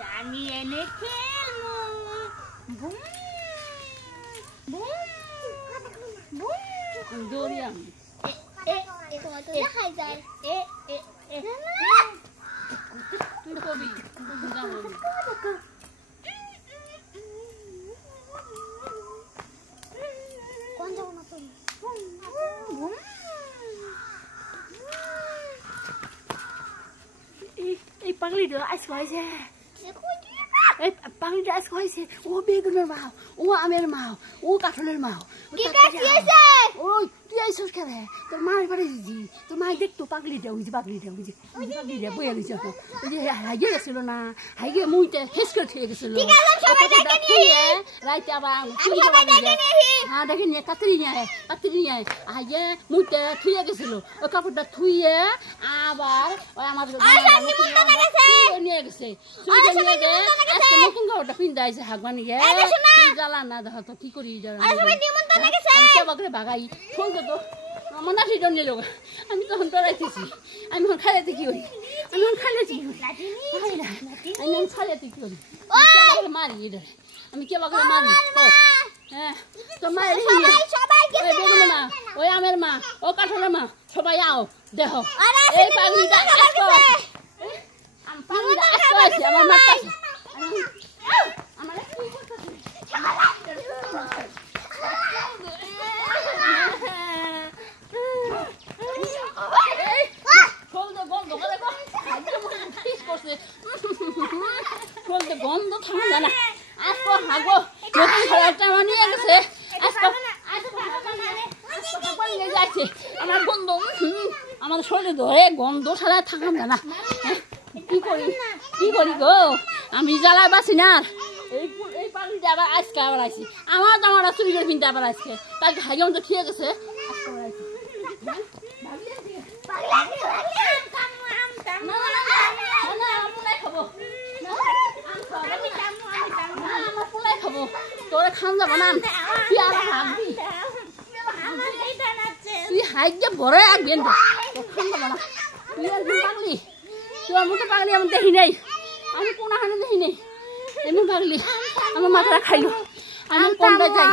জানি এনে খেলবো বুম বুম বুম দৌড়িয়াম তোমাকে খাই যায় তুই কবি কোন যাবো না তুমি এই পাগলিটা আজকে হয়েছে এই পাগলিটা আজকে হয়েছে ও বেগুনের মাও ও আমের মাও ও কাঁঠালের মাও ওই তুই আইসস কেন তোর মায়ের বাড়ি দিদি তোর মায়ের দেখতো পাগলিটা ওই যে পাগলিটা বইয়া গেছে ওই যে হাইগে গেছিল না হাইগে মুইতে ফেস করে থেকে গেছিল রাইতে আবার হ্যাঁ দেখে নিয়ে কাতরি নিয়ে হাইগে মুইতে থুয়ে গেছিল ওই কাপড়টা থুয়ে আবার ওই আমার নিয়ে গেছে আজকে নতুন কাপড়টা পিন্ধা আছে হাগবা নিয়ে জ্বালা না দেখো তো কি করি বাগাই ফোনকে তো আমার নাঠি নিয়ে লোক আমি তখন ডরাইতেছি আমি এখন খাইলাতে কি করি আমি এখন খাইলাতে কি করি আমি এখন খাইলাতে কি করি মারি এটা আমি কে বাগলে মারি হ্যাঁ তো মায়ের বেগুনের মা ওই আমের মা ও কাঁঠালের মা সবাই আও দেহ এই পাগলিটা আছে আমার মাথা আমার গন্ধ থাকা যায় না আজকে হাগো নতুন খাবারটা আমার নিয়ে গেছে যাচ্ছে আমার গন্ধ আমার শরীরে ধরে গন্ধ ছাড়া থাকা যায় না কি করি গো আমি জ্বালায় বাসি না এই পাগলিটা আবার আজকে আবার আইসি আমার তো আমার চুরি করে কিনতে আবার আজকে তাকে হাইগে তো ঠিক আছে তোরা খান যাবো না তুই আর হাঁকবি তুই হাইকে বড় আঁকবি খান যাবো না তুই আর পাগলি তুই আমার তো পাগলি আমি দেখি নাই আমি কোনখানে দেখি নাই এমনি পাগলি আমার মাথাটা খাইলো আমি কোনটা যাই